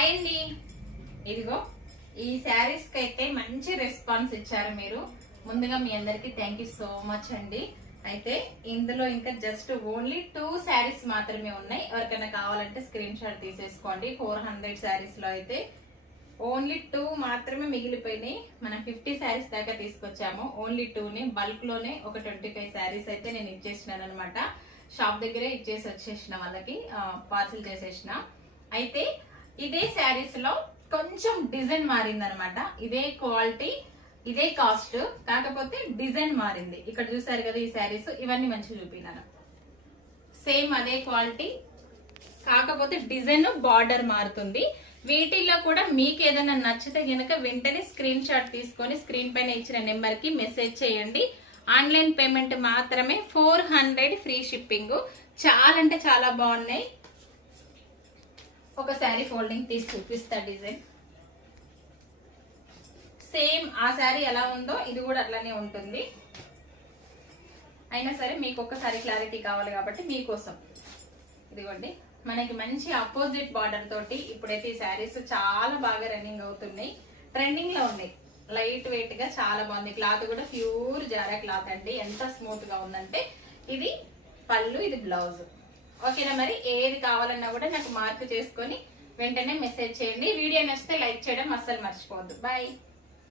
Hi అండి. ఇదిగో ఈ శారీస్ కి అయితే మంచి రెస్పాన్స్ ఇచ్చారు మీరు. ముందుగా మీ అందరికి థ్యాంక్ యూ సో మచ్ అండి. అయితే ఇందులో ఇంకా జస్ట్ ఓన్లీ 2 శారీస్ మాత్రమే ఉన్నాయి. ఎవరికైనా కావాలంటే స్క్రీన్ షాట్ తీసేసుకోండి. 400 శారీస్ లో అయితే ఓన్లీ 2 మాత్రమే మిగిలిపోయినాయి. మనం 50 శారీస్ దాకా తీసుకొచ్చాము. ఓన్లీ 2ని బల్క్ లోనే ఒక 25 శారీస్ అయితే నేను ఇచ్చేసినాను అనమాట. షాప్ దగ్గరే ఇచ్చేసి వచ్చేసిన వాళ్ళకి పార్సిల్ చేసేసిన. అయితే ఇదే శారీస్ లో కొంచెం డిజైన్ మారింది అనమాట. ఇదే క్వాలిటీ ఇదే కాస్ట్, కాకపోతే డిజైన్ మారింది. ఇక్కడ చూసారు కదా ఈ శారీస్, ఇవన్నీ మంచిగా చూపినాను. సేమ్ అదే క్వాలిటీ, కాకపోతే డిజైన్ బార్డర్ మారుతుంది. వీటిల్లో కూడా మీకు ఏదైనా నచ్చితే గనక వెంటనే స్క్రీన్ షాట్ తీసుకొని స్క్రీన్ పైన ఇచ్చిన నెంబర్ కి మెసేజ్ చేయండి. ఆన్లైన్ పేమెంట్ మాత్రమే. 400 ఫ్రీ షిప్పింగ్. చాలా అంటే చాలా బాగున్నాయి. ఒక శారీ ఫోల్డింగ్ తీసి చూపిస్తా. డిజైన్ సేమ్ ఆ శారీ ఎలా ఉందో ఇది కూడా అట్లానే ఉంటుంది. అయినా సరే మీకు ఒక్కసారి క్లారిటీ కావాలి కాబట్టి మీకోసం ఇదిగోండి, మనకి మంచి అపోజిట్ బార్డర్ తోటి ఇప్పుడైతే ఈ శారీస్ చాలా బాగా రన్నింగ్ అవుతున్నాయి, ట్రెండింగ్ లో ఉన్నాయి. లైట్ వెయిట్ గా చాలా బాగుంది. క్లాత్ కూడా ప్యూర్ జారా క్లాత్ అండి. ఎంత స్మూత్ గా ఉందంటే. ఇది పళ్ళు, ఇది బ్లౌజ్. ఓకేనా? మరి ఏది కావాలన్నా కూడా నాకు మార్క్ చేసుకొని వెంటనే మెసేజ్ చేయండి. వీడియో నచ్చితే లైక్ చేయడం అస్సలు మర్చిపోవద్దు. బాయ్.